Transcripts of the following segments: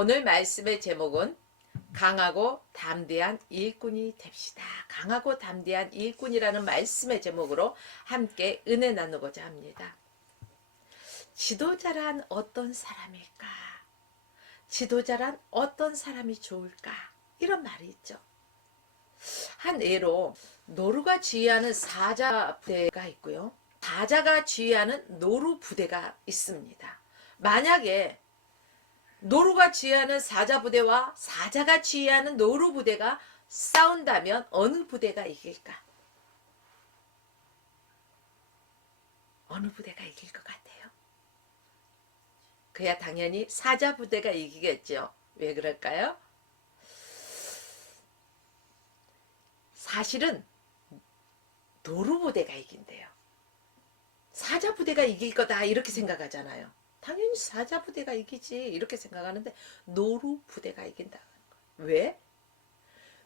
오늘 말씀의 제목은 강하고 담대한 일꾼이 됩시다. 강하고 담대한 일꾼이라는 말씀의 제목으로 함께 은혜 나누고자 합니다. 지도자란 어떤 사람일까? 지도자란 어떤 사람이 좋을까? 이런 말이 있죠. 한 예로 노루가 지휘하는 사자 부대가 있고요. 사자가 지휘하는 노루 부대가 있습니다. 만약에 노루가 지휘하는 사자 부대와 사자가 지휘하는 노루 부대가 싸운다면 어느 부대가 이길까? 어느 부대가 이길 것 같아요? 그야 당연히 사자 부대가 이기겠죠. 왜 그럴까요? 사실은 노루 부대가 이긴대요. 사자 부대가 이길 거다 이렇게 생각하잖아요. 당연히 사자 부대가 이기지 이렇게 생각하는데 노루 부대가 이긴다는 거예요. 왜?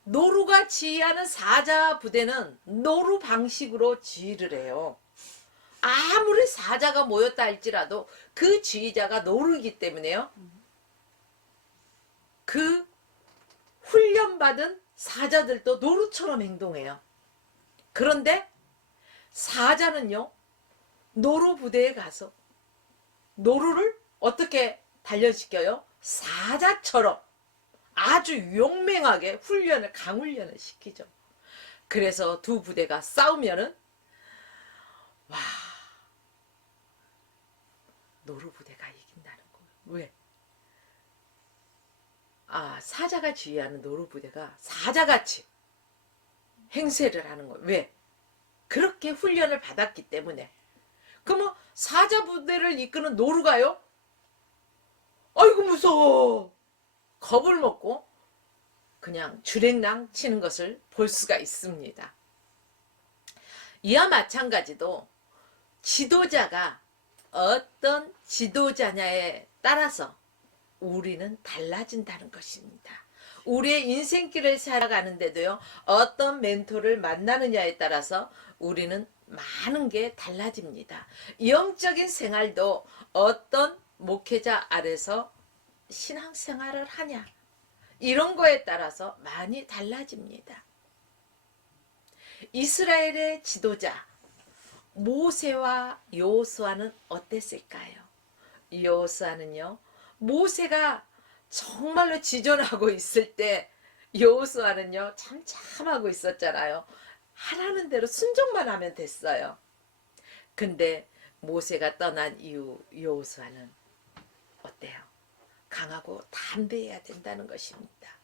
노루가 지휘하는 사자 부대는 노루 방식으로 지휘를 해요. 아무리 사자가 모였다 할지라도 그 지휘자가 노루이기 때문에요. 그 훈련받은 사자들도 노루처럼 행동해요. 그런데 사자는요, 노루 부대에 가서 노루를 어떻게 단련시켜요? 사자처럼 아주 용맹하게 강훈련을 시키죠. 그래서 두 부대가 싸우면은 와, 노루 부대가 이긴다는 거예요. 왜? 사자가 지휘하는 노루 부대가 사자같이 행세를 하는 거예요. 왜? 그렇게 훈련을 받았기 때문에. 그러면 사자 부대를 이끄는 노루가요? 아이고 무서워. 겁을 먹고 그냥 주랭랑 치는 것을 볼 수가 있습니다. 이와 마찬가지도 지도자가 어떤 지도자냐에 따라서 우리는 달라진다는 것입니다. 우리의 인생길을 살아가는데도요, 어떤 멘토를 만나느냐에 따라서 우리는 많은 게 달라집니다. 영적인 생활도 어떤 목회자 아래서 신앙생활을 하냐, 이런 거에 따라서 많이 달라집니다. 이스라엘의 지도자 모세와 여호수아는 어땠을까요? 여호수아는요, 모세가 정말로 지존하고 있을 때 여호수아는요 참하고 있었잖아요. 하라는 대로 순종만 하면 됐어요. 근데 모세가 떠난 이후 여호수아는 어때요? 강하고 담대해야 된다는 것입니다.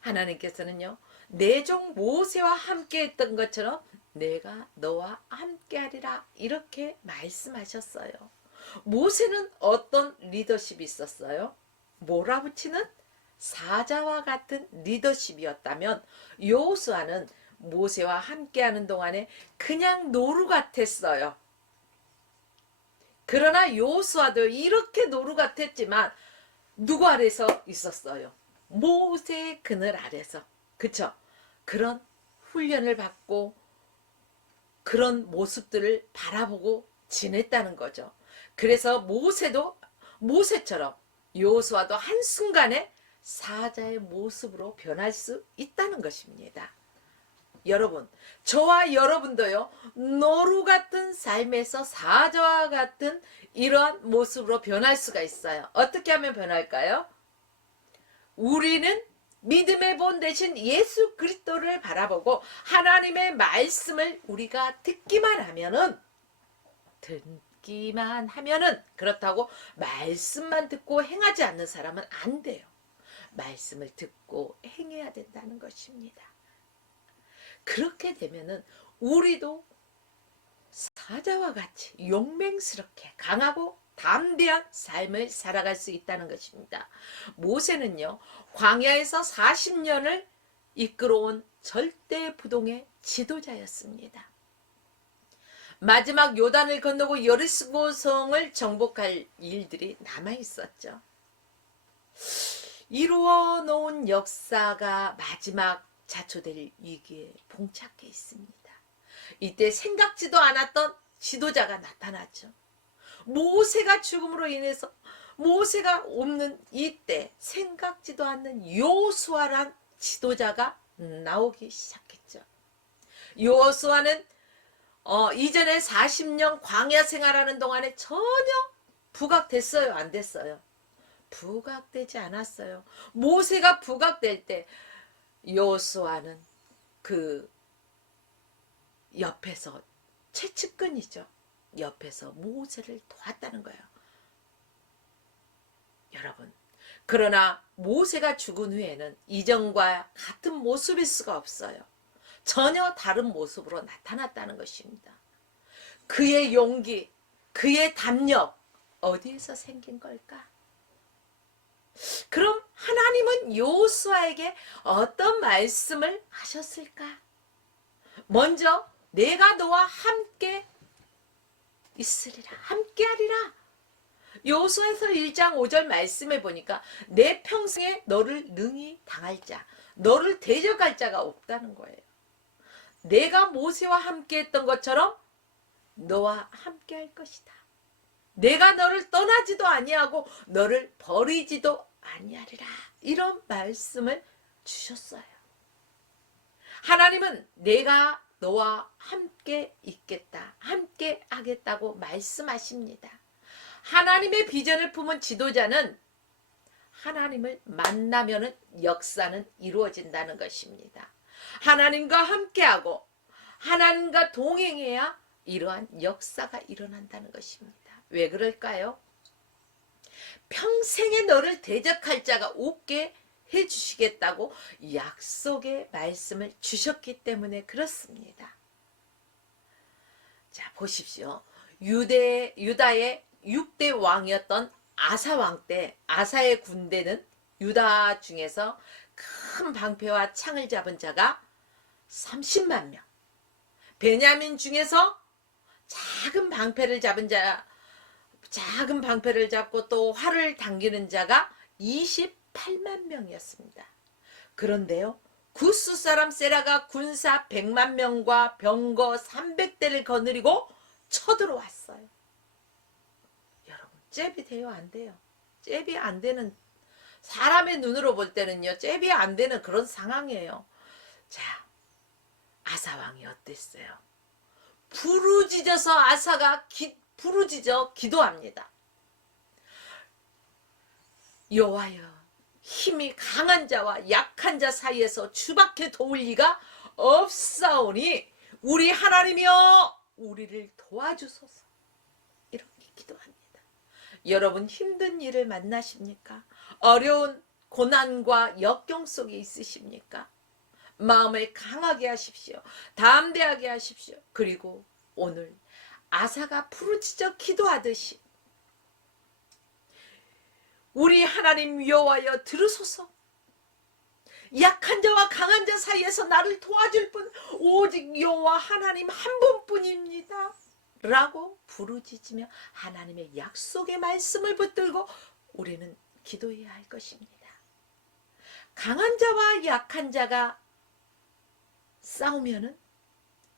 하나님께서는요, 내 종 모세와 함께 했던 것처럼 내가 너와 함께 하리라 이렇게 말씀하셨어요. 모세는 어떤 리더십이 있었어요? 몰아붙이는 사자와 같은 리더십이었다면 여호수아는 모세와 함께하는 동안에 그냥 노루 같았어요. 그러나 여호수아도 이렇게 노루 같았지만 누구 아래서 있었어요? 모세의 그늘 아래서. 그쵸? 그런 훈련을 받고 그런 모습들을 바라보고 지냈다는 거죠. 그래서 모세도 모세처럼 여호수아도 한순간에 사자의 모습으로 변할 수 있다는 것입니다. 여러분, 저와 여러분도요, 노루 같은 삶에서 사자와 같은 이러한 모습으로 변할 수가 있어요. 어떻게 하면 변할까요? 우리는 믿음의 본 대신 예수 그리스도를 바라보고 하나님의 말씀을 우리가 듣기만 하면은 그렇다고 말씀만 듣고 행하지 않는 사람은 안 돼요. 말씀을 듣고 행해야 된다는 것입니다. 그렇게 되면은 우리도 사자와 같이 용맹스럽게 강하고 담대한 삶을 살아갈 수 있다는 것입니다. 모세는요, 광야에서 40년을 이끌어온 절대부동의 지도자였습니다. 마지막 요단을 건너고 여리고성을 정복할 일들이 남아있었죠. 이루어 놓은 역사가 마지막 자초될 위기에 봉착해 있습니다. 이때 생각지도 않았던 지도자가 나타났죠. 모세가 죽음으로 인해서 모세가 없는 이때 생각지도 않는 여호수아란 지도자가 나오기 시작했죠. 여호수아는 이전에 40년 광야 생활하는 동안에 전혀 부각됐어요? 안 됐어요? 부각되지 않았어요. 모세가 부각될 때 여호수아는 그 옆에서 최측근이죠. 옆에서 모세를 도왔다는 거예요. 여러분, 그러나 모세가 죽은 후에는 이전과 같은 모습일 수가 없어요. 전혀 다른 모습으로 나타났다는 것입니다. 그의 용기, 그의 담력 어디에서 생긴 걸까? 그럼 하나님은 여호수아에게 어떤 말씀을 하셨을까? 먼저 내가 너와 함께 있으리라, 함께하리라. 여호수아서 1장 5절 말씀에 보니까 내 평생에 너를 능히 당할 자, 너를 대적할 자가 없다는 거예요. 내가 모세와 함께했던 것처럼 너와 함께할 것이다. 내가 너를 떠나지도 아니하고 너를 버리지도 아니하리라. 이런 말씀을 주셨어요. 하나님은 내가 너와 함께 있겠다, 함께 하겠다고 말씀하십니다. 하나님의 비전을 품은 지도자는 하나님을 만나면은 역사는 이루어진다는 것입니다. 하나님과 함께하고 하나님과 동행해야 이러한 역사가 일어난다는 것입니다. 왜 그럴까요? 평생에 너를 대적할 자가 없게 해주시겠다고 약속의 말씀을 주셨기 때문에 그렇습니다. 자, 보십시오. 유다의 6대 왕이었던 아사 왕 때 아사의 군대는 유다 중에서 큰 방패와 창을 잡은 자가 30만 명. 베냐민 중에서 작은 방패를 잡고 또 활을 당기는 자가 28만 명이었습니다. 그런데요, 구스 사람 세라가 군사 100만 명과 병거 300대를 거느리고 쳐들어왔어요. 여러분, 잽이 돼요? 안 돼요? 잽이 안 되는, 사람의 눈으로 볼 때는요, 잽이 안 되는 그런 상황이에요. 자, 아사왕이 어땠어요? 부르짖어서 아사가 부르짖어 기도합니다. 여호와여, 힘이 강한 자와 약한 자 사이에서 주밖에 도울 리가 없사오니 우리 하나님이여 우리를 도와주소서. 이렇게 기도합니다. 여러분, 힘든 일을 만나십니까? 어려운 고난과 역경 속에 있으십니까? 마음을 강하게 하십시오. 담대하게 하십시오. 그리고 오늘 아사가 부르짖어 기도하듯이 우리 하나님 여호와여 들으소서. 약한 자와 강한 자 사이에서 나를 도와줄 분 오직 여호와 하나님 한 분뿐입니다. 라고 부르짖으며 하나님의 약속의 말씀을 붙들고 우리는 기도해야 할 것입니다. 강한 자와 약한 자가 싸우면은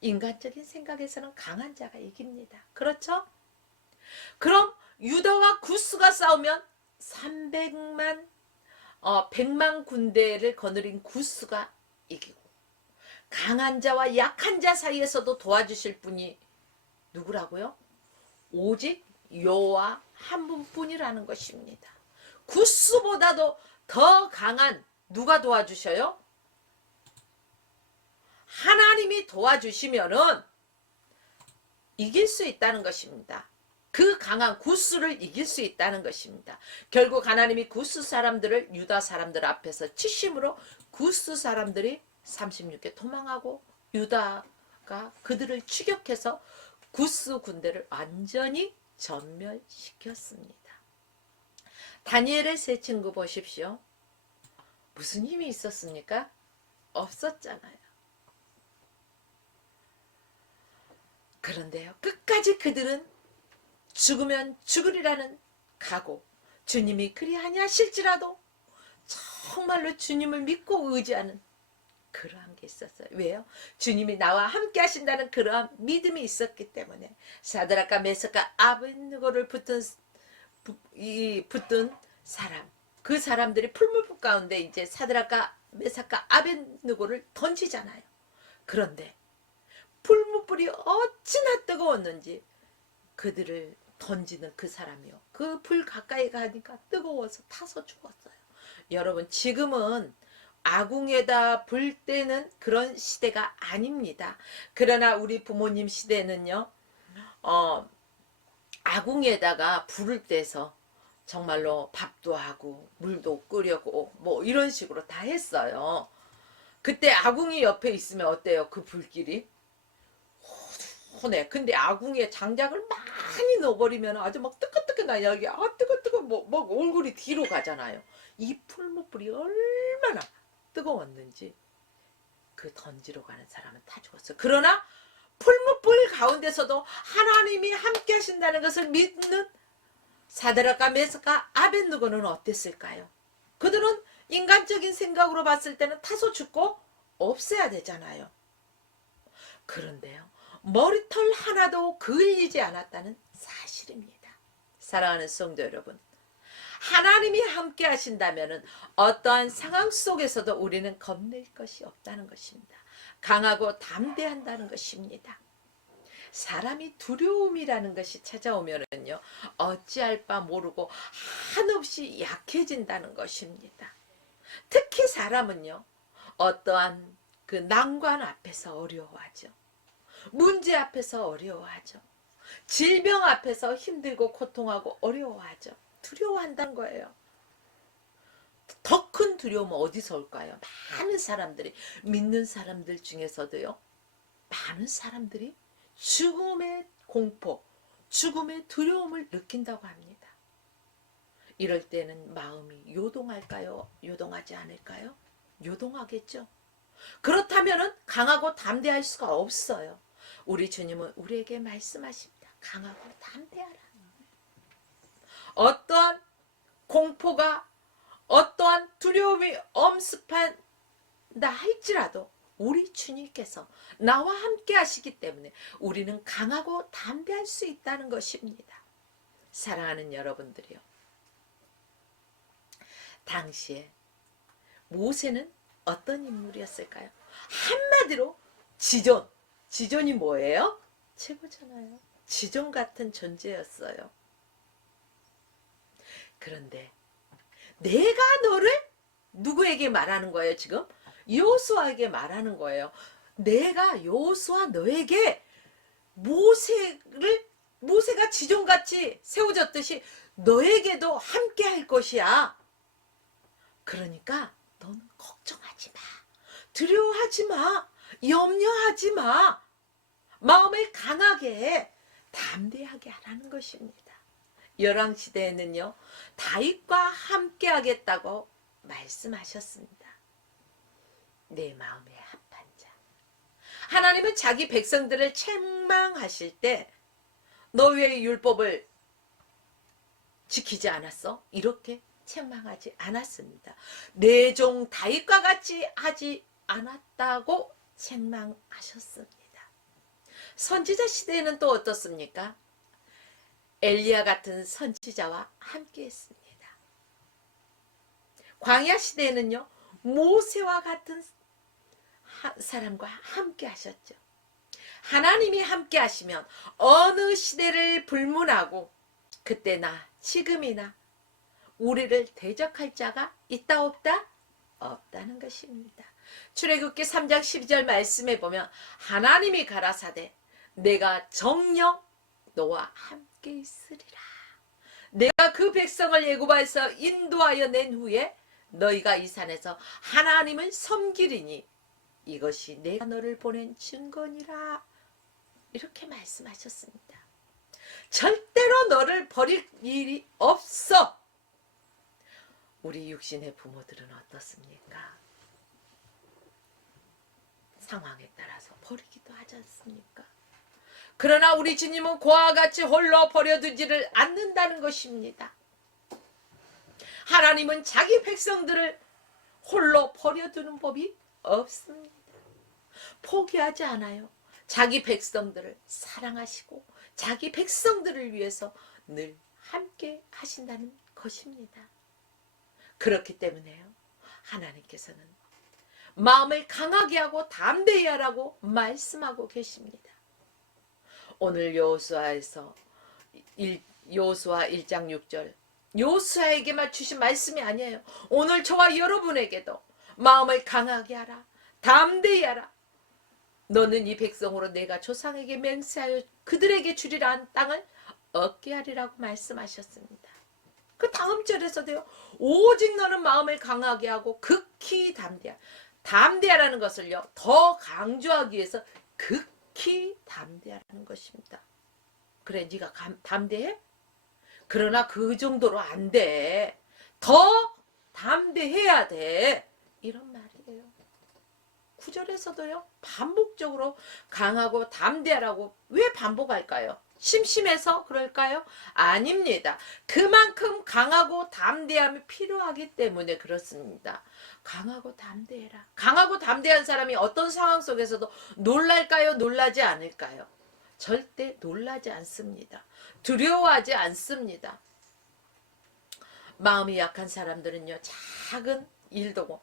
인간적인 생각에서는 강한 자가 이깁니다. 그렇죠? 그럼 유다와 구스가 싸우면 100만 군대를 거느린 구스가 이기고 강한 자와 약한 자 사이에서도 도와주실 분이 누구라고요? 오직 여호와 한 분뿐이라는 것입니다. 구스보다도 더 강한 누가 도와주셔요? 하나님이 도와주시면은 이길 수 있다는 것입니다. 그 강한 구스를 이길 수 있다는 것입니다. 결국 하나님이 구스 사람들을 유다 사람들 앞에서 치심으로 구스 사람들이 36개 도망하고 유다가 그들을 추격해서 구스 군대를 완전히 전멸시켰습니다. 다니엘의 세 친구 보십시오. 무슨 힘이 있었습니까? 없었잖아요. 그런데요, 끝까지 그들은 죽으면 죽으리라는 각오, 주님이 그리하냐실지라도 정말로 주님을 믿고 의지하는 그러한 게 있었어요. 왜요? 주님이 나와 함께 하신다는 그러한 믿음이 있었기 때문에 사드락과 메삭과 아벳느고를 붙든 사람, 그 사람들이 풀무불 가운데 이제 사드락과 메삭과 아벳느고를 던지잖아요. 그런데 풀무불이 어찌나 뜨거웠는지 그들을 던지는 그 사람이요, 그 불 가까이 가니까 뜨거워서 타서 죽었어요. 여러분, 지금은 아궁에다 불 때는 그런 시대가 아닙니다. 그러나 우리 부모님 시대는요, 아궁에다가 불을 떼서 정말로 밥도 하고 물도 끓여고 뭐 이런 식으로 다 했어요. 그때 아궁이 옆에 있으면 어때요? 그 불길이 훈해. 근데 아궁이에 장작을 많이 넣어버리면 아주 막 뜨끈뜨끈하게, 여기 뜨끈뜨끈 뭐 얼굴이 뒤로 가잖아요. 이 풀무불이 얼마나 뜨거웠는지 그 던지러 가는 사람은 다 죽었어요. 그러나 풀무불 가운데서도 하나님이 함께 하신다는 것을 믿는 사드락과 메삭과 아벳느고는 어땠을까요? 그들은 인간적인 생각으로 봤을 때는 타서 죽고 없애야 되잖아요. 그런데요, 머리털 하나도 그을리지 않았다는 사실입니다. 사랑하는 성도 여러분, 하나님이 함께 하신다면 어떠한 상황 속에서도 우리는 겁낼 것이 없다는 것입니다. 강하고 담대한다는 것입니다. 사람이 두려움이라는 것이 찾아오면은요, 어찌할 바 모르고 한없이 약해진다는 것입니다. 특히 사람은요, 어떠한 그 난관 앞에서 어려워하죠. 문제 앞에서 어려워하죠. 질병 앞에서 힘들고 고통하고 어려워하죠. 두려워한다는 거예요. 더 큰 두려움은 어디서 올까요? 많은 사람들이, 믿는 사람들 중에서도요, 많은 사람들이 죽음의 공포, 죽음의 두려움을 느낀다고 합니다. 이럴 때는 마음이 요동할까요? 요동하지 않을까요? 요동하겠죠. 그렇다면 강하고 담대할 수가 없어요. 우리 주님은 우리에게 말씀하십니다. 강하고 담대하라. 어떠한 공포가, 어떠한 두려움이 엄습한다 할지라도 우리 주님께서 나와 함께 하시기 때문에 우리는 강하고 담대할 수 있다는 것입니다. 사랑하는 여러분들이요, 당시에 모세는 어떤 인물이었을까요? 한마디로 지존이 뭐예요? 최고잖아요. 지존 같은 존재였어요. 그런데 내가 너를 누구에게 말하는 거예요? 지금 여호수아에게 말하는 거예요. 내가 여호수아 너에게 모세가 지존같이 세워졌듯이 너에게도 함께 할 것이야. 그러니까 너는 걱정하지 마. 두려워하지 마. 염려하지 마. 마음을 강하게 담대하게 하라는 것입니다. 열왕시대에는요, 다윗과 함께 하겠다고 말씀하셨습니다. 내 마음에 합한 자. 하나님은 자기 백성들을 책망하실 때 너 왜 율법을 지키지 않았어? 이렇게 책망하지 않았습니다. 내 종 다윗과 같이 하지 않았다고 책망하셨습니다. 선지자 시대에는 또 어떻습니까? 엘리야 같은 선지자와 함께 했습니다. 광야 시대에는요, 모세와 같은 사람과 함께 하셨죠. 하나님이 함께 하시면 어느 시대를 불문하고 그때나 지금이나 우리를 대적할 자가 있다 없다? 없다는 것입니다. 출애굽기 3장 12절 말씀에 보면 하나님이 가라사대 내가 정녕 너와 함께 있으리라. 내가 그 백성을 애굽에서 인도하여 낸 후에 너희가 이 산에서 하나님을 섬기리니 이것이 내가 너를 보낸 증거니라. 이렇게 말씀하셨습니다. 절대로 너를 버릴 일이 없어. 우리 육신의 부모들은 어떻습니까? 상황에 따라서 버리기도 하지 않습니까? 그러나 우리 주님은 그와 같이 홀로 버려두지를 않는다는 것입니다. 하나님은 자기 백성들을 홀로 버려두는 법이 없습니다. 포기하지 않아요. 자기 백성들을 사랑하시고 자기 백성들을 위해서 늘 함께 하신다는 것입니다. 그렇기 때문에요, 하나님께서는 마음을 강하게 하고 담대히 하라고 말씀하고 계십니다. 오늘 여호수아에서 여호수아 1장 6절, 여호수아에게만 주신 말씀이 아니에요. 오늘 저와 여러분에게도 마음을 강하게 하라, 담대히 하라. 너는 이 백성으로 내가 조상에게 맹세하여 그들에게 주리라 한 땅을 얻게 하리라고 말씀하셨습니다. 그 다음 절에서도요, 오직 너는 마음을 강하게 하고 극히 담대하라. 담대하라는 것을요, 더 강조하기 위해서 극히 담대하라는 것입니다. 그래, 네가 담대해? 그러나 그 정도로 안 돼. 더 담대해야 돼. 이런 말이에요. 9절에서도요, 반복적으로 강하고 담대하라고 왜 반복할까요? 심심해서 그럴까요? 아닙니다. 그만큼 강하고 담대함이 필요하기 때문에 그렇습니다. 강하고 담대해라. 강하고 담대한 사람이 어떤 상황 속에서도 놀랄까요? 놀라지 않을까요? 절대 놀라지 않습니다. 두려워하지 않습니다. 마음이 약한 사람들은요, 작은 일도 뭐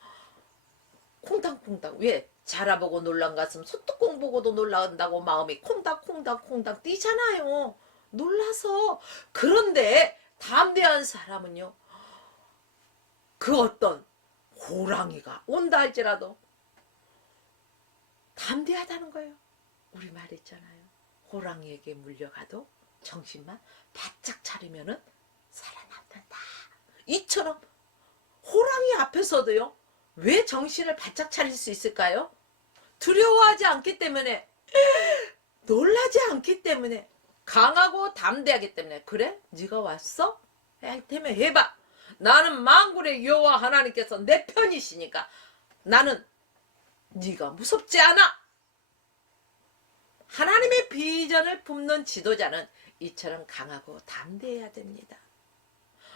콩닥콩닥, 왜? 자라보고 놀란 가슴 소뚜껑 보고도 놀란다고 마음이 콩닥콩닥 뛰잖아요. 놀라서. 그런데 담대한 사람은요, 그 어떤 호랑이가 온다 할지라도 담대하다는 거예요. 우리 말했잖아요. 호랑이에게 물려가도 정신만 바짝 차리면은 살아남는다. 이처럼 호랑이 앞에서도요, 왜 정신을 바짝 차릴 수 있을까요? 두려워하지 않기 때문에, 놀라지 않기 때문에, 강하고 담대하기 때문에. 그래? 네가 왔어? 할 테면 해봐. 나는 만군의 여호와 하나님께서 내 편이시니까 나는 네가 무섭지 않아. 하나님의 비전을 품는 지도자는 이처럼 강하고 담대해야 됩니다.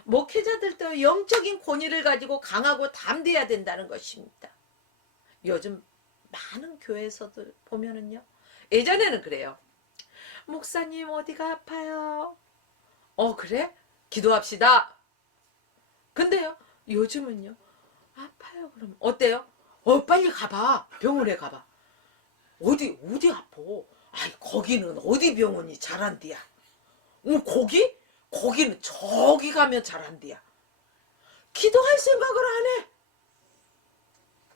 목회자들도 영적인 권위를 가지고 강하고 담대해야 된다는 것입니다. 요즘 많은 교회에서도 보면은요, 예전에는 그래요. 목사님 어디가 아파요? 그래? 기도합시다. 근데요, 요즘은요, 아파요. 그러면 어때요? 빨리 가봐. 병원에 가봐. 어디 아파? 아이, 거기는 어디 병원이 잘한디야? 거기? 거기는 저기 가면 잘한디야. 기도할 생각을 안 해.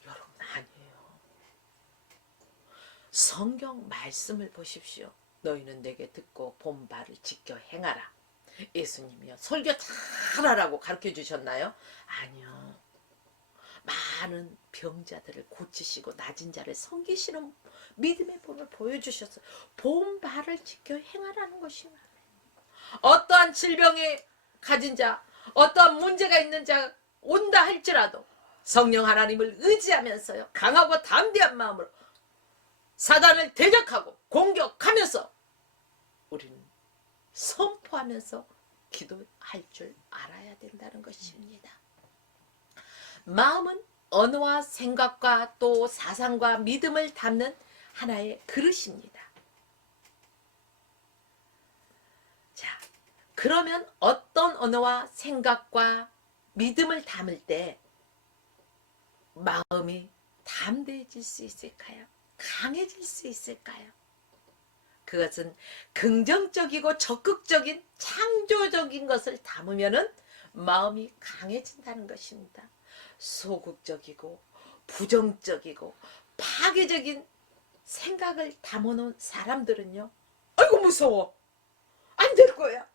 여러분, 아니에요. 성경 말씀을 보십시오. 너희는 내게 듣고 본 바를 지켜 행하라. 예수님이요, 설교 잘하라고 가르쳐 주셨나요? 아니요. 많은 병자들을 고치시고 낮은 자를 섬기시는 믿음의 본을 보여주셨어요. 본 바를 지켜 행하라는 것입니다. 어떠한 질병에 가진 자, 어떠한 문제가 있는 자 온다 할지라도 성령 하나님을 의지하면서요, 강하고 담대한 마음으로 사단을 대적하고 공격하면서 우리는 선포하면서 기도할 줄 알아야 된다는 것입니다. 마음은 언어와 생각과 또 사상과 믿음을 담는 하나의 그릇입니다. 자, 그러면 어떤 언어와 생각과 믿음을 담을 때 마음이 담대해질 수 있을까요? 강해질 수 있을까요? 그것은 긍정적이고 적극적인 창조적인 것을 담으면 마음이 강해진다는 것입니다. 소극적이고 부정적이고 파괴적인 생각을 담아놓은 사람들은요, 아이고 무서워, 안 될 거야,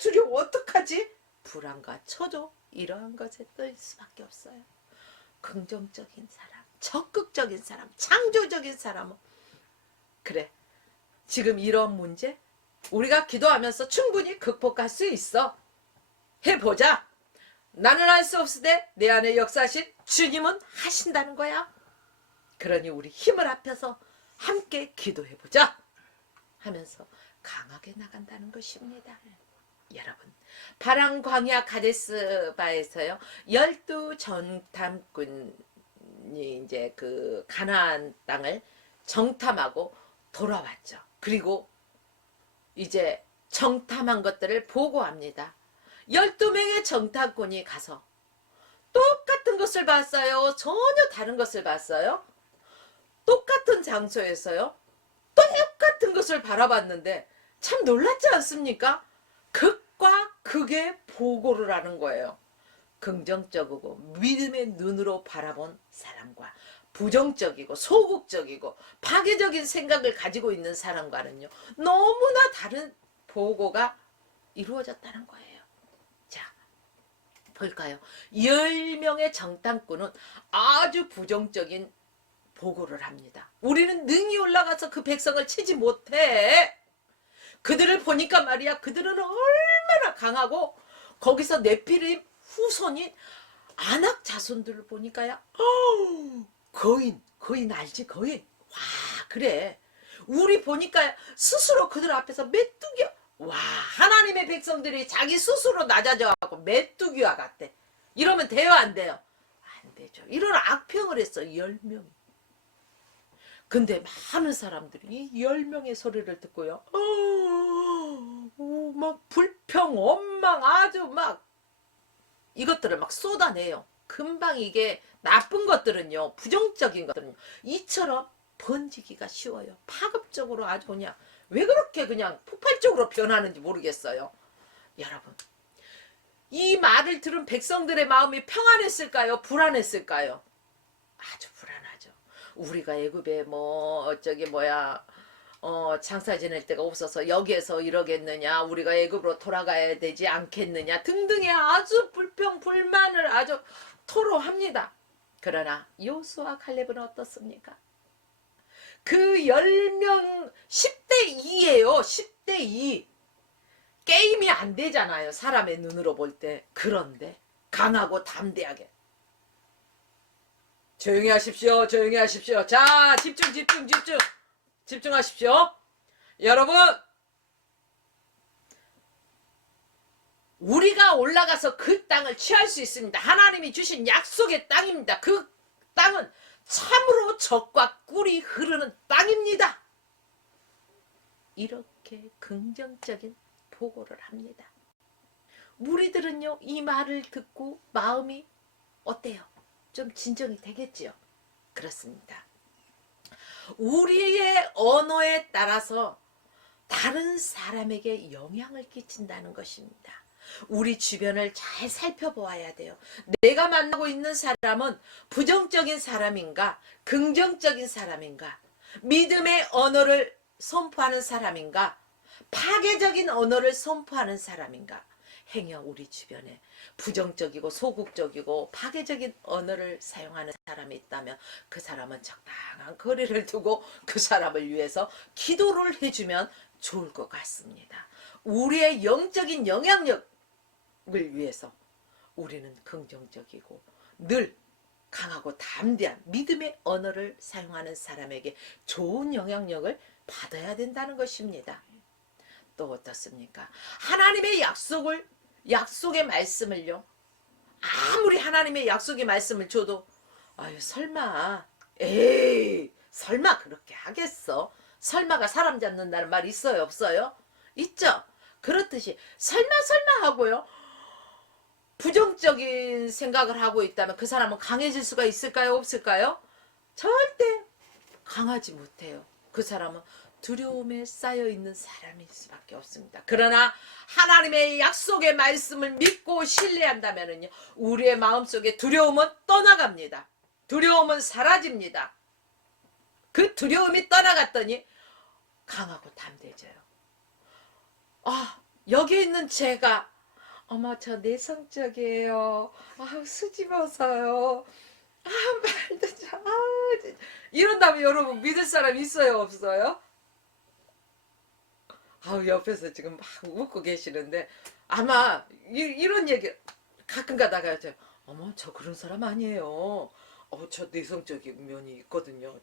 두려워, 어떡하지? 불안과 초조, 이러한 것에 떨 수밖에 없어요. 긍정적인 사람, 적극적인 사람, 창조적인 사람은, 그래, 지금 이런 문제 우리가 기도하면서 충분히 극복할 수 있어. 해보자. 나는 할 수 없으되 내 안에 역사하신 주님은 하신다는 거야. 그러니 우리 힘을 합해서 함께 기도해보자 하면서 강하게 나간다는 것입니다. 여러분, 파란 광야 가데스바에서요, 12 정탐꾼이 이제 그 가나안 땅을 정탐하고 돌아왔죠. 그리고 이제 정탐한 것들을 보고합니다. 12명의 정탐꾼이 가서 똑같은 것을 봤어요? 전혀 다른 것을 봤어요? 똑같은 장소에서요? 똑같은 것을 바라봤는데 참 놀랐지 않습니까? 극과 극의 보고를 하는 거예요. 긍정적이고 믿음의 눈으로 바라본 사람과 부정적이고 소극적이고 파괴적인 생각을 가지고 있는 사람과는요, 너무나 다른 보고가 이루어졌다는 거예요. 자, 볼까요? 10명의 정탐꾼은 아주 부정적인 보고를 합니다. 우리는 능히 올라가서 그 백성을 치지 못해. 그들을 보니까 말이야, 그들은 얼마나 강하고 거기서 네피림 후손인 아낙 자손들을 보니까요, 거인 알지, 거인. 와, 그래. 우리 보니까 스스로 그들 앞에서 메뚜기, 와, 하나님의 백성들이 자기 스스로 낮아져갖고 메뚜기와 같대. 이러면 돼요, 안 돼요? 안 되죠. 이런 악평을 했어, 10명이. 근데 많은 사람들이 이 10명의 소리를 듣고요, 막 불평, 원망, 아주 막 이것들을 막 쏟아내요. 금방 이게 나쁜 것들은요, 부정적인 것들은요, 이처럼 번지기가 쉬워요. 파급적으로 아주 그냥 왜 그렇게 그냥 폭발적으로 변하는지 모르겠어요. 여러분, 이 말을 들은 백성들의 마음이 평안했을까요? 불안했을까요? 아주 불안하죠. 우리가 애굽에 장사 지낼 데가 없어서 여기에서 이러겠느냐, 우리가 애굽으로 돌아가야 되지 않겠느냐 등등의 아주 불평 불만을 아주 토로합니다. 그러나 요수와 칼렙은 어떻습니까? 그 10명 10대 2예요. 10대 2. 게임이 안 되잖아요, 사람의 눈으로 볼 때. 그런데 강하고 담대하게, 조용히 하십시오. 조용히 하십시오. 자, 집중하십시오. 여러분, 우리가 올라가서 그 땅을 취할 수 있습니다. 하나님이 주신 약속의 땅입니다. 그 땅은 참으로 젖과 꿀이 흐르는 땅입니다. 이렇게 긍정적인 보고를 합니다. 무리들은요, 이 말을 듣고 마음이 어때요? 좀 진정이 되겠지요? 그렇습니다. 우리의 언어에 따라서 다른 사람에게 영향을 끼친다는 것입니다. 우리 주변을 잘 살펴보아야 돼요. 내가 만나고 있는 사람은 부정적인 사람인가, 긍정적인 사람인가, 믿음의 언어를 선포하는 사람인가, 파괴적인 언어를 선포하는 사람인가. 행여 우리 주변에 부정적이고 소극적이고 파괴적인 언어를 사용하는 사람이 있다면 그 사람은 적당한 거리를 두고 그 사람을 위해서 기도를 해주면 좋을 것 같습니다. 우리의 영적인 영향력을 위해서 우리는 긍정적이고 늘 강하고 담대한 믿음의 언어를 사용하는 사람에게 좋은 영향력을 받아야 된다는 것입니다. 또 어떻습니까? 하나님의 약속의 말씀을요, 아무리 하나님의 약속의 말씀을 줘도 설마 그렇게 하겠어? 설마가 사람 잡는다는 말 있어요, 없어요? 있죠? 그렇듯이 설마 하고요, 부정적인 생각을 하고 있다면 그 사람은 강해질 수가 있을까요, 없을까요? 절대 강하지 못해요. 그 사람은 두려움에 쌓여있는 사람일 수밖에 없습니다. 그러나 하나님의 약속의 말씀을 믿고 신뢰한다면요, 우리의 마음속에 두려움은 떠나갑니다. 두려움은 사라집니다. 그 두려움이 떠나갔더니 강하고 담대해져요. 여기 있는 제가 어머 저 내성적이에요. 수집어서요. 말도 참 이런다면 여러분 믿을 사람 있어요, 없어요? 옆에서 지금 막 웃고 계시는데 아마 이런 얘기 가끔 가다가 어머 저 그런 사람 아니에요. 저 내성적인 면이 있거든요.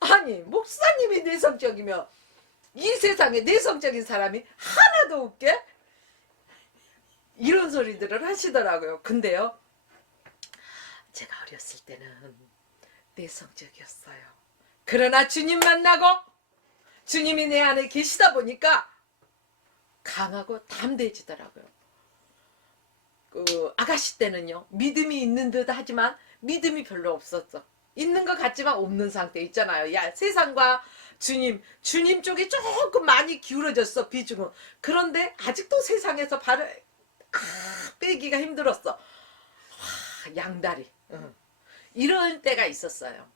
아니 목사님이 내성적이면 이 세상에 내성적인 사람이 하나도 없게? 이런 소리들을 하시더라고요. 근데요, 제가 어렸을 때는 내성적이었어요. 그러나 주님 만나고 주님이 내 안에 계시다 보니까 강하고 담대해지더라고요. 그 아가씨 때는요, 믿음이 있는 듯 하지만 믿음이 별로 없었어. 있는 것 같지만 없는 상태 있잖아요. 야, 세상과 주님 쪽에 조금 많이 기울어졌어, 비중은. 그런데 아직도 세상에서 발을 빼기가 힘들었어. 양다리. 이런 때가 있었어요.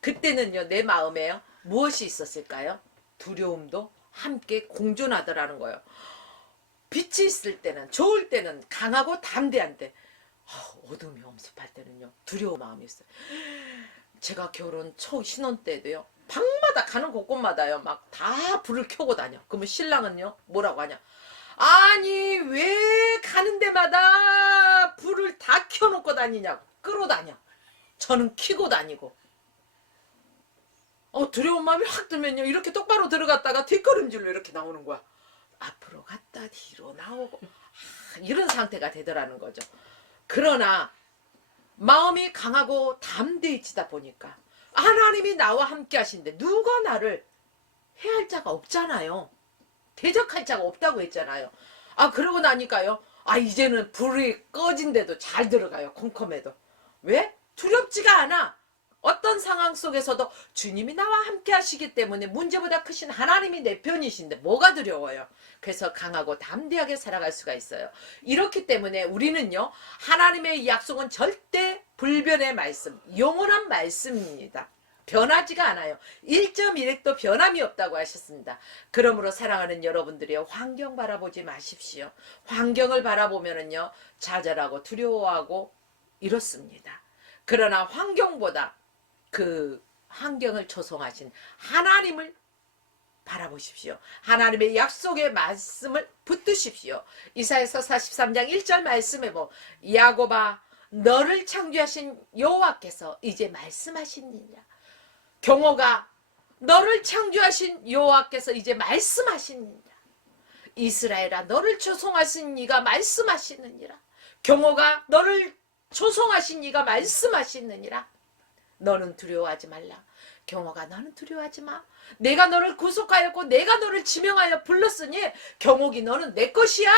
그때는요, 내 마음에요, 무엇이 있었을까요? 두려움도 함께 공존하더라는 거예요. 빛이 있을 때는, 좋을 때는 강하고 담대한데, 어둠이 엄습할 때는요, 두려운 마음이 있어요. 제가 결혼 초 신혼 때도요, 방마다 가는 곳곳마다요, 막 다 불을 켜고 다녀. 그러면 신랑은요, 뭐라고 하냐? 아니, 왜 가는 데마다 불을 다 켜놓고 다니냐고. 끌어다녀. 저는 켜고 다니고. 두려운 마음이 확 들면요, 이렇게 똑바로 들어갔다가 뒷걸음질로 이렇게 나오는 거야. 앞으로 갔다 뒤로 나오고, 이런 상태가 되더라는 거죠. 그러나 마음이 강하고 담대해지다 보니까 하나님이 나와 함께 하신데 누가 나를 해할 자가 없잖아요. 대적할 자가 없다고 했잖아요. 그러고 나니까요, 이제는 불이 꺼진데도 잘 들어가요. 컴컴해도. 왜? 두렵지가 않아. 어떤 상황 속에서도 주님이 나와 함께 하시기 때문에 문제보다 크신 하나님이 내 편이신데 뭐가 두려워요. 그래서 강하고 담대하게 살아갈 수가 있어요. 이렇기 때문에 우리는요, 하나님의 약속은 절대 불변의 말씀, 영원한 말씀입니다. 변하지가 않아요. 1.1핵도 변함이 없다고 하셨습니다. 그러므로 사랑하는 여러분들이요, 환경 바라보지 마십시오. 환경을 바라보면은요, 좌절하고 두려워하고 이렇습니다. 그러나 환경보다 그 환경을 조성하신 하나님을 바라보십시오. 하나님의 약속의 말씀을 붙드십시오. 이사야서 43장 1절 말씀에 야곱아, 너를 창조하신 여호와께서 이제 말씀하시니라. 경호가, 너를 창조하신 여호와께서 이제 말씀하시니라. 이스라엘아, 너를 조성하신 이가 말씀하시느니라. 경호가, 너를 조성하신 이가 말씀하시느니라. 너는 두려워하지 말라. 경호가, 너는 두려워하지 마. 내가 너를 구속하였고 내가 너를 지명하여 불렀으니 경호기, 너는 내 것이야.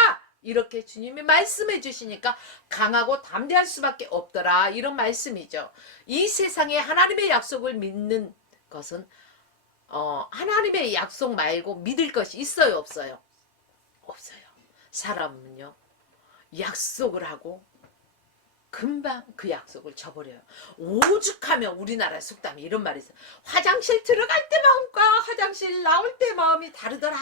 이렇게 주님이 말씀해 주시니까 강하고 담대할 수밖에 없더라, 이런 말씀이죠. 이 세상에 하나님의 약속을 믿는 것은 하나님의 약속 말고 믿을 것이 있어요, 없어요? 없어요. 사람은요, 약속을 하고 금방 그 약속을 저버려요. 오죽하면 우리나라 속담이 이런 말이 있어요. 화장실 들어갈 때 마음과 화장실 나올 때 마음이 다르더라.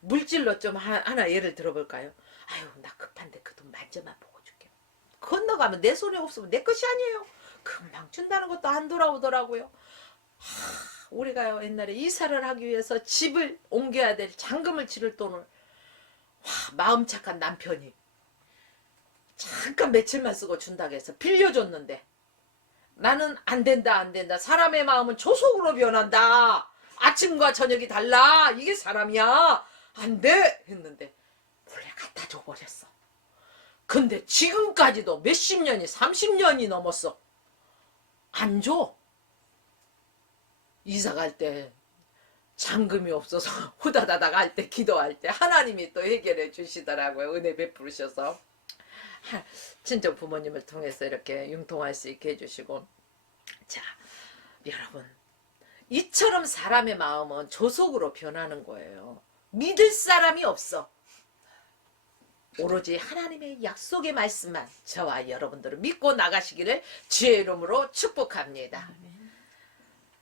물질로 좀 하나 예를 들어볼까요? 나 급한데 그 돈 만져만 보고 줄게. 건너가면 내 손에 없으면 내 것이 아니에요. 금방 준다는 것도 안 돌아오더라고요. 우리가요, 옛날에 이사를 하기 위해서 집을 옮겨야 될 잔금을 치를 돈을 마음 착한 남편이 잠깐 며칠만 쓰고 준다고 해서 빌려줬는데, 나는 안 된다. 사람의 마음은 조속으로 변한다. 아침과 저녁이 달라. 이게 사람이야. 안 돼. 했는데 몰래 갖다 줘버렸어. 근데 지금까지도 몇십 년이, 30년이 넘었어. 안 줘. 이사 갈 때 잔금이 없어서 후다다닥 할 때, 기도할 때 하나님이 또 해결해 주시더라고요. 은혜 베푸셔서. 친정 부모님을 통해서 이렇게 융통할 수 있게 해주시고. 자, 여러분, 이처럼 사람의 마음은 조속으로 변하는 거예요. 믿을 사람이 없어. 오로지 하나님의 약속의 말씀만 저와 여러분들은 믿고 나가시기를 주의 이름으로 축복합니다.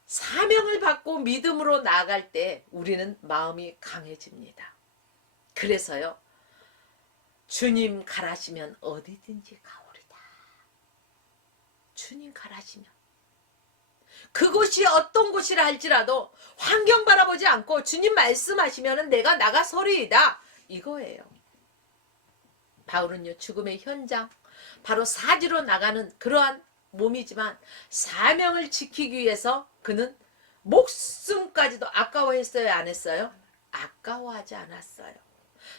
사명을 받고 믿음으로 나아갈 때 우리는 마음이 강해집니다. 그래서요, 주님 가라시면 어디든지 가오리다. 주님 가라시면. 그곳이 어떤 곳이라 할지라도 환경 바라보지 않고 주님 말씀하시면 내가 나가서리이다, 이거예요. 바울은요, 죽음의 현장, 바로 사지로 나가는 그러한 몸이지만 사명을 지키기 위해서 그는 목숨까지도 아까워했어요, 안 했어요? 아까워하지 않았어요.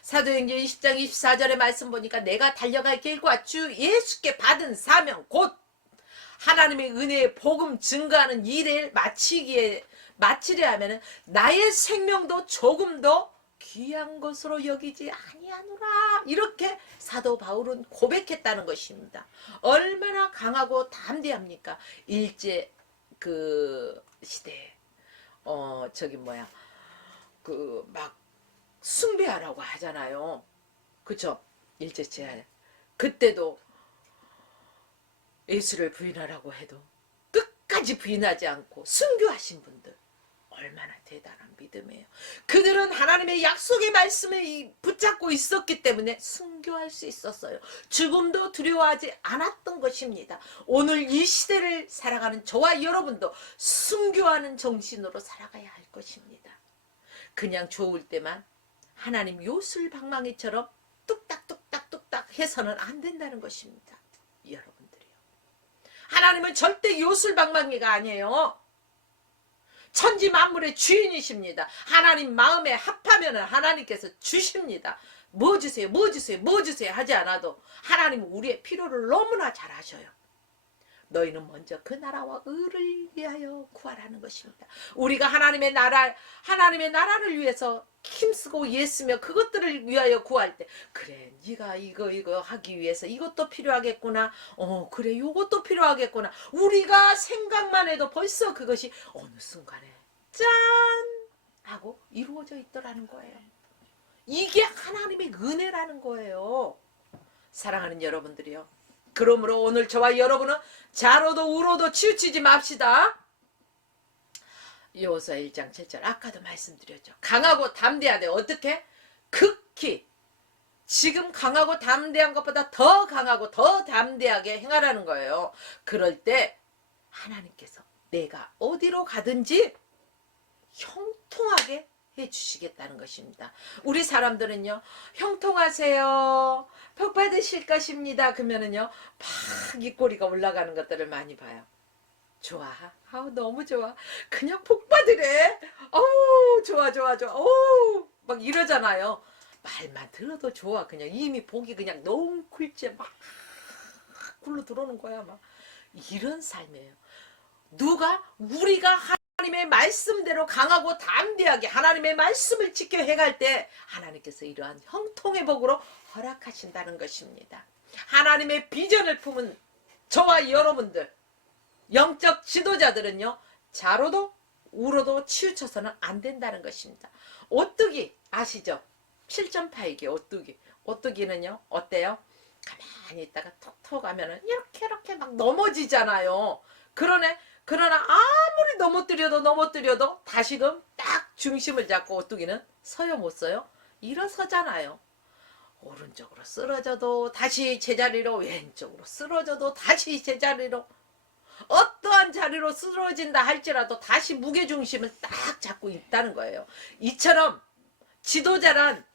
사도행전 20장 24절의 말씀 보니까 내가 달려갈 길과 주 예수께 받은 사명, 곧 하나님의 은혜의 복음 증거하는 일을 마치기에 마치려 하면은 나의 생명도 조금 더 귀한 것으로 여기지 아니하노라. 이렇게 사도 바울은 고백했다는 것입니다. 얼마나 강하고 담대합니까? 일제 그 시대에 저기 뭐야 그 막 숭배하라고 하잖아요. 그쵸? 일제시대 그때도 예수를 부인하라고 해도 끝까지 부인하지 않고 순교하신 분들 얼마나 대단한 믿음이에요. 그들은 하나님의 약속의 말씀을 붙잡고 있었기 때문에 순교할 수 있었어요. 죽음도 두려워하지 않았던 것입니다. 오늘 이 시대를 살아가는 저와 여러분도 순교하는 정신으로 살아가야 할 것입니다. 그냥 좋을 때만 하나님 요술방망이처럼 뚝딱뚝딱뚝딱 해서는 안 된다는 것입니다. 여러분들이요. 하나님은 절대 요술방망이가 아니에요. 천지 만물의 주인이십니다. 하나님 마음에 합하면 하나님께서 주십니다. 뭐 주세요, 뭐 주세요, 뭐 주세요 하지 않아도 하나님은 우리의 필요를 너무나 잘 아셔요. 너희는 먼저 그 나라와 의를 위하여 구하라는 것입니다. 우리가 하나님의 나라를 위해서 힘쓰고 애쓰며 그것들을 위하여 구할 때 그래 네가 이거 하기 위해서 이것도 필요하겠구나. 그래 요것도 필요하겠구나. 우리가 생각만 해도 벌써 그것이 어느 순간에 짠 하고 이루어져 있더라는 거예요. 이게 하나님의 은혜라는 거예요. 사랑하는 여러분들이요. 그러므로 오늘 저와 여러분은 자로도 우로도 치우치지 맙시다. 요서 1장 7절 아까도 말씀드렸죠. 강하고 담대하되 어떻게? 극히 지금 강하고 담대한 것보다 더 강하고 더 담대하게 행하라는 거예요. 그럴 때 하나님께서 내가 어디로 가든지 형통하게 해주시겠다는 것입니다. 우리 사람들은요, 형통하세요, 복 받으실 것입니다 그러면은요 막 입꼬리가 올라가는 것들을 많이 봐요. 좋아, 아우 너무 좋아, 그냥 복 받으래, 어우 좋아 어우 막 이러잖아요. 말만 들어도 좋아. 그냥 이미 복이 그냥 너무 굴째 막 굴러 들어오는 거야. 막 이런 삶이에요. 우리가 하나님의 말씀대로 강하고 담대하게 하나님의 말씀을 지켜 행할 때 하나님께서 이러한 형통의 복으로 허락하신다는 것입니다. 하나님의 비전을 품은 저와 여러분들 영적 지도자들은요, 자로도 우로도 치우쳐서는 안 된다는 것입니다. 오뚜기 아시죠? 7.8기 오뚜기는요 어때요? 가만히 있다가 톡톡 하면은 이렇게 막 넘어지잖아요. 그러나 아무리 넘어뜨려도 다시금 딱 중심을 잡고 오뚜기는 서요 못 서요? 일어서잖아요. 오른쪽으로 쓰러져도 다시 제자리로, 왼쪽으로 쓰러져도 다시 제자리로, 어떠한 자리로 쓰러진다 할지라도 다시 무게중심을 딱 잡고 있다는 거예요. 이처럼 지도자란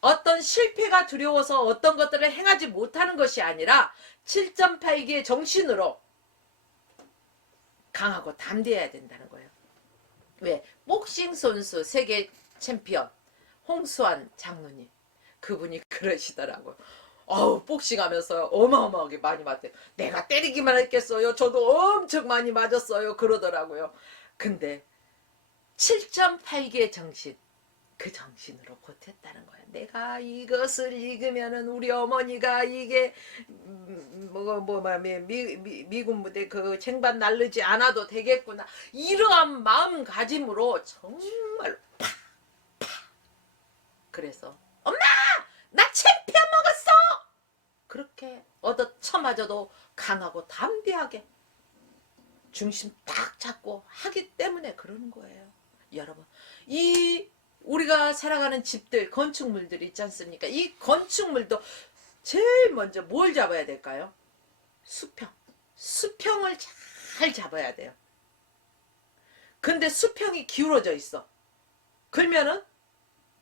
어떤 실패가 두려워서 어떤 것들을 행하지 못하는 것이 아니라 7.8기의 정신으로 강하고 담대해야 된다는 거예요. 왜? 복싱 선수 세계 챔피언 홍수환 장로님 그분이 그러시더라고요. 복싱하면서 어마어마하게 많이 맞대요. 내가 때리기만 했겠어요. 저도 엄청 많이 맞았어요. 그러더라고요. 근데 7.8기의 정신, 그 정신으로 버텼다는 거예요. 내가 이것을 읽으면은 우리 어머니가 이게 미군 부대 그 쟁반 날르지 않아도 되겠구나. 이러한 마음가짐으로 정말 팍 그래서 엄마 나 챔피언 먹었어. 그렇게 얻어쳐맞아도 강하고 담대하게 중심 딱 잡고 하기 때문에 그러는 거예요. 여러분, 우리가 살아가는 집들, 건축물들 있지 않습니까? 이 건축물도 제일 먼저 뭘 잡아야 될까요? 수평을 잘 잡아야 돼요. 근데 수평이 기울어져 있어. 그러면은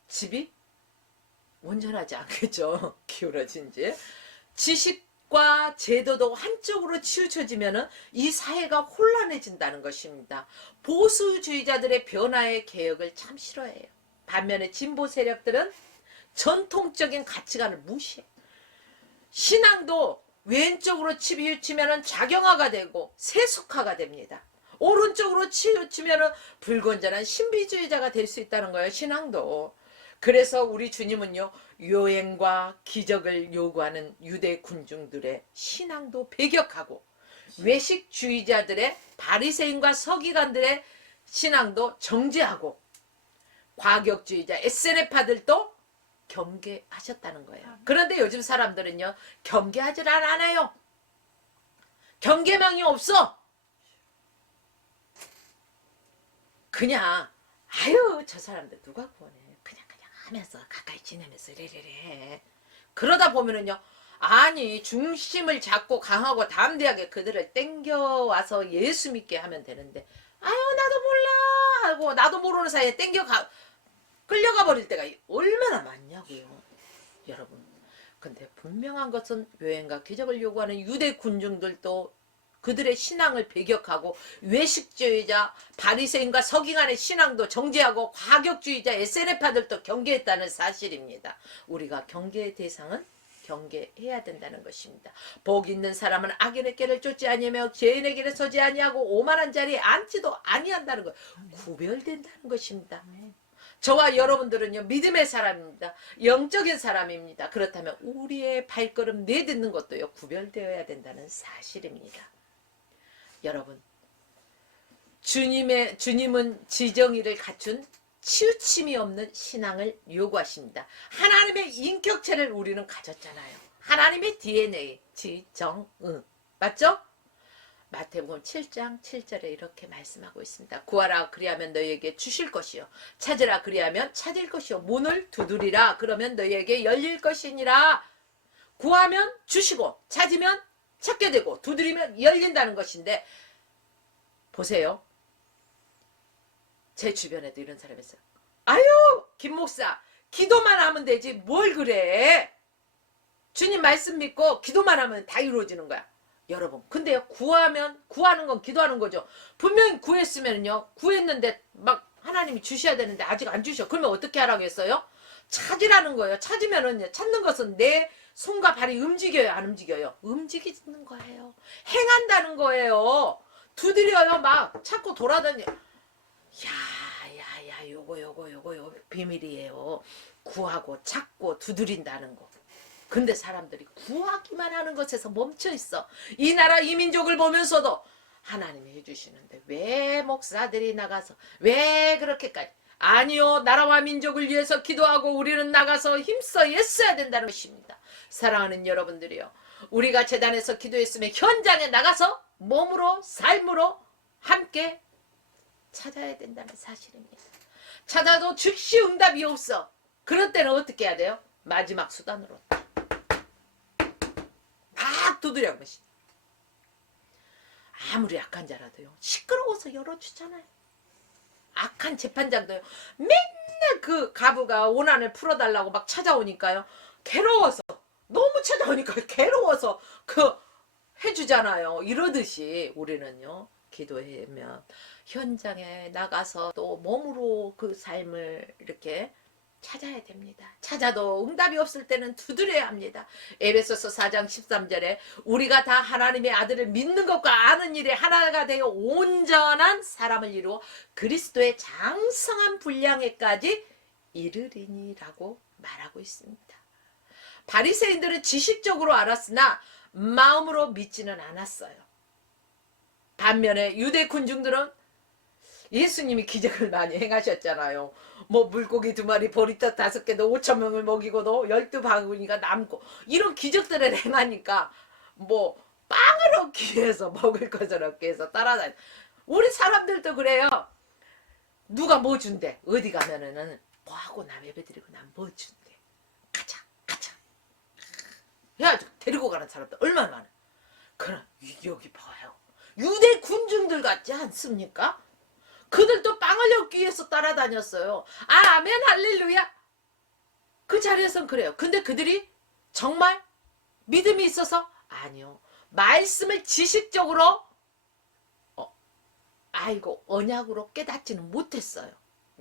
집이 온전하지 않겠죠. 기울어진지. 지식과 제도도 한쪽으로 치우쳐지면은 이 사회가 혼란해진다는 것입니다. 보수주의자들의 변화의 개혁을 참 싫어해요. 반면에 진보 세력들은 전통적인 가치관을 무시해. 신앙도 왼쪽으로 치우치면 작용화가 되고 세속화가 됩니다. 오른쪽으로 치우치면은 불건전한 신비주의자가 될 수 있다는 거예요. 신앙도. 그래서 우리 주님은요, 요행과 기적을 요구하는 유대 군중들의 신앙도 배격하고 외식주의자들의 바리새인과 서기관들의 신앙도 정죄하고 과격주의자 SNF파들도 경계하셨다는 거예요. 그런데 요즘 사람들은요, 경계하질 않아요. 경계망이 없어. 그냥 아유 저 사람들 누가 구원해. 그냥 하면서 가까이 지내면서 이래래. 그러다 보면은요, 아니 중심을 잡고 강하고 담대하게 그들을 땡겨와서 예수 믿게 하면 되는데, 아유 나도 몰라 하고 나도 모르는 사이에 끌려가 버릴 때가 얼마나 많냐고요, 여러분. 근데 분명한 것은 요행과 기적을 요구하는 유대 군중들도 그들의 신앙을 배격하고 외식주의자 바리새인과 서기관의 신앙도 정죄하고 과격주의자 SNF파들도 경계했다는 사실입니다. 우리가 경계의 대상은 경계해야 된다는 것입니다. 복 있는 사람은 악인의 길을 쫓지 아니하며 죄인의 길에 서지 아니하고 오만한 자리에 앉지도 아니한다는 것. 구별된다는 것입니다. 저와 여러분들은요, 믿음의 사람입니다. 영적인 사람입니다. 그렇다면 우리의 발걸음 내딛는 것도요, 구별되어야 된다는 사실입니다. 여러분, 주님은 지정의를 갖춘 치우침이 없는 신앙을 요구하십니다. 하나님의 인격체를 우리는 가졌잖아요. 하나님의 DNA, 지정의. 맞죠? 마태복음 7장 7절에 이렇게 말씀하고 있습니다. 구하라 그리하면 너희에게 주실 것이요, 찾으라 그리하면 찾을 것이요, 문을 두드리라 그러면 너희에게 열릴 것이니라. 구하면 주시고 찾으면 찾게 되고 두드리면 열린다는 것인데, 보세요. 제 주변에도 이런 사람이 있어요. 아유 김 목사 기도만 하면 되지 뭘 그래. 주님 말씀 믿고 기도만 하면 다 이루어지는 거야. 여러분, 근데요, 구하는 건 기도하는 거죠. 분명히 구했으면요, 구했는데 막 하나님이 주셔야 되는데 아직 안 주셔. 그러면 어떻게 하라고 했어요? 찾으라는 거예요. 찾으면은, 찾는 것은 내 손과 발이 움직여요, 안 움직여요? 움직이는 거예요. 행한다는 거예요. 두드려요. 막 찾고 돌아다녀. 요거 비밀이에요. 구하고 찾고 두드린다는 거. 근데 사람들이 구하기만 하는 것에서 멈춰 있어. 이 나라 이 민족을 보면서도 하나님이 해주시는데 왜 목사들이 나가서 왜 그렇게까지. 아니요, 나라와 민족을 위해서 기도하고 우리는 나가서 힘써 애써야 된다는 것입니다. 사랑하는 여러분들이요, 우리가 재단에서 기도했으면 현장에 나가서 몸으로 삶으로 함께 찾아야 된다는 사실입니다. 찾아도 즉시 응답이 없어. 그럴 때는 어떻게 해야 돼요? 마지막 수단으로 막 두드려 보시. 아무리 악한 자라도요, 시끄러워서 열어주잖아요. 악한 재판장도요, 맨날 그 가부가 원한을 풀어달라고 막 찾아오니까요, 괴로워서, 너무 찾아오니까 괴로워서 해주잖아요. 이러듯이 우리는요, 기도하면 현장에 나가서 또 몸으로 그 삶을 이렇게 찾아야 됩니다. 찾아도 응답이 없을 때는 두드려야 합니다. 에베소서 4장 13절에 우리가 다 하나님의 아들을 믿는 것과 아는 일에 하나가 되어 온전한 사람을 이루어 그리스도의 장성한 분량에까지 이르리니라고 말하고 있습니다. 바리새인들은 지식적으로 알았으나 마음으로 믿지는 않았어요. 반면에 유대 군중들은 예수님이 기적을 많이 행하셨잖아요. 뭐 물고기 2마리 보리떡 5개도 5,000명을 먹이고도 12바구니가 남고 이런 기적들을 행하니까 뭐 빵을 얻기 위해서 먹을 것을 얻기 위해서 따라다니. 우리 사람들도 그래요. 누가 뭐 준대. 어디 가면은 뭐하고 나 예배드리고 난 뭐 준대. 가자 해가지고 데리고 가는 사람들 얼마나 많아. 그럼 여기 봐요. 유대 군중들 같지 않습니까? 그들도 빵을 얻기 위해서 따라다녔어요. 아멘 할렐루야. 그 자리에선 그래요. 근데 그들이 정말 믿음이 있어서? 아니요. 말씀을 지식적으로 언약으로 깨닫지는 못했어요.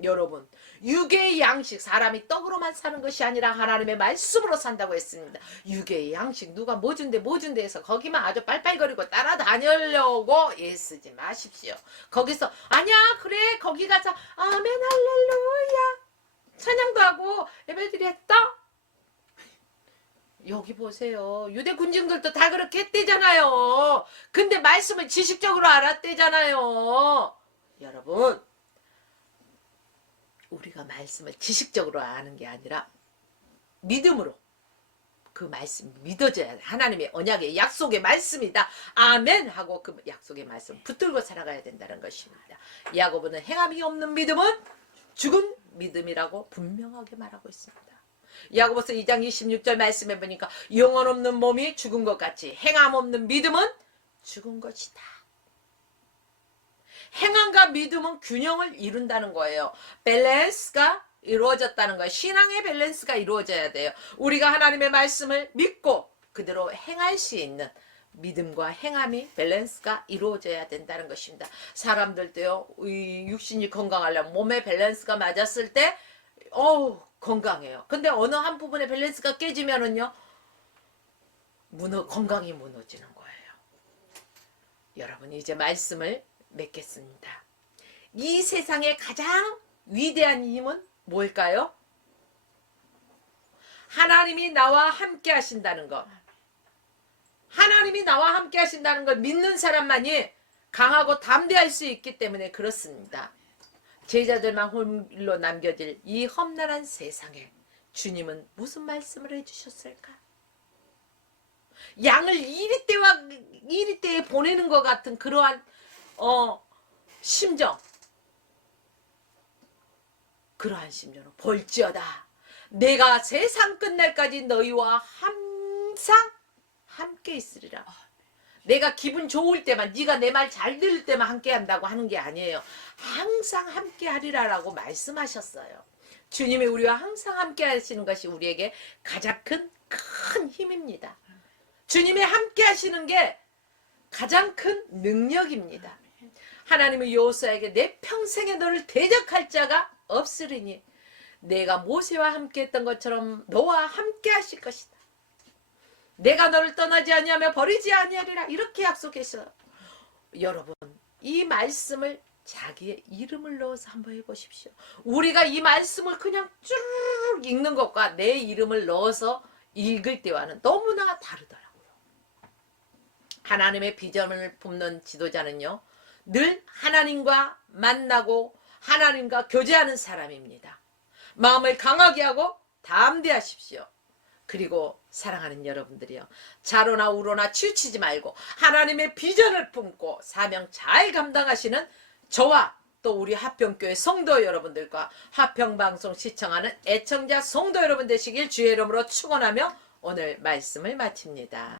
여러분, 육의 양식, 사람이 떡으로만 사는 것이 아니라 하나님의 말씀으로 산다고 했습니다. 육의 양식, 누가 뭐 준대 해서 거기만 아주 빨빨거리고 따라다니려고 애쓰지 마십시오. 거기서 아니야 그래 거기 가서 아멘 할렐루야 찬양도 하고 예배드렸다. 여기 보세요. 유대 군중들도 다 그렇게 했대잖아요. 근데 말씀을 지식적으로 알았대잖아요. 여러분, 우리가 말씀을 지식적으로 아는 게 아니라 믿음으로 그 말씀 믿어져야 돼. 하나님의 언약의 약속의 말씀이다. 아멘 하고 그 약속의 말씀 붙들고 살아가야 된다는 것입니다. 야고보는 행함이 없는 믿음은 죽은 믿음이라고 분명하게 말하고 있습니다. 야고보서 2장 26절 말씀해 보니까 영혼 없는 몸이 죽은 것 같이 행함 없는 믿음은 죽은 것이다. 행함과 믿음은 균형을 이룬다는 거예요. 밸런스가 이루어졌다는 거예요. 신앙의 밸런스가 이루어져야 돼요. 우리가 하나님의 말씀을 믿고 그대로 행할 수 있는 믿음과 행함이 밸런스가 이루어져야 된다는 것입니다. 사람들도요, 이 육신이 건강하려면 몸의 밸런스가 맞았을 때 건강해요. 근데 어느 한 부분의 밸런스가 깨지면은요, 건강이 무너지는 거예요. 여러분, 이제 말씀을 맺겠습니다. 이 세상의 가장 위대한 힘은 뭘까요? 하나님이 나와 함께 하신다는 것. 하나님이 나와 함께 하신다는 걸 믿는 사람만이 강하고 담대할 수 있기 때문에 그렇습니다. 제자들만 홀로 남겨질 이 험난한 세상에 주님은 무슨 말씀을 해주셨을까? 양을 이리때에 보내는 것 같은 그러한 심정, 그러한 심정으로 볼지어다 내가 세상 끝날까지 너희와 항상 함께 있으리라. 내가 기분 좋을 때만, 네가 내 말 잘 들을 때만 함께 한다고 하는 게 아니에요. 항상 함께 하리라라고 말씀하셨어요. 주님이 우리와 항상 함께 하시는 것이 우리에게 가장 큰 힘입니다. 주님이 함께 하시는 게 가장 큰 능력입니다. 하나님은 여호수아에게 내 평생에 너를 대적할 자가 없으리니 내가 모세와 함께 했던 것처럼 너와 함께 하실 것이다. 내가 너를 떠나지 아니하며 버리지 아니하리라. 이렇게 약속했어요. 여러분, 이 말씀을 자기의 이름을 넣어서 한번 해보십시오. 우리가 이 말씀을 그냥 쭉 읽는 것과 내 이름을 넣어서 읽을 때와는 너무나 다르더라고요. 하나님의 비전을 품는 지도자는요, 늘 하나님과 만나고 하나님과 교제하는 사람입니다. 마음을 강하게 하고 담대하십시오. 그리고 사랑하는 여러분들이요, 자로나 우로나 치우치지 말고 하나님의 비전을 품고 사명 잘 감당하시는 저와 또 우리 하평교회 성도 여러분들과 하평방송 시청하는 애청자 성도 여러분 되시길 주의 이름으로 축원하며 오늘 말씀을 마칩니다.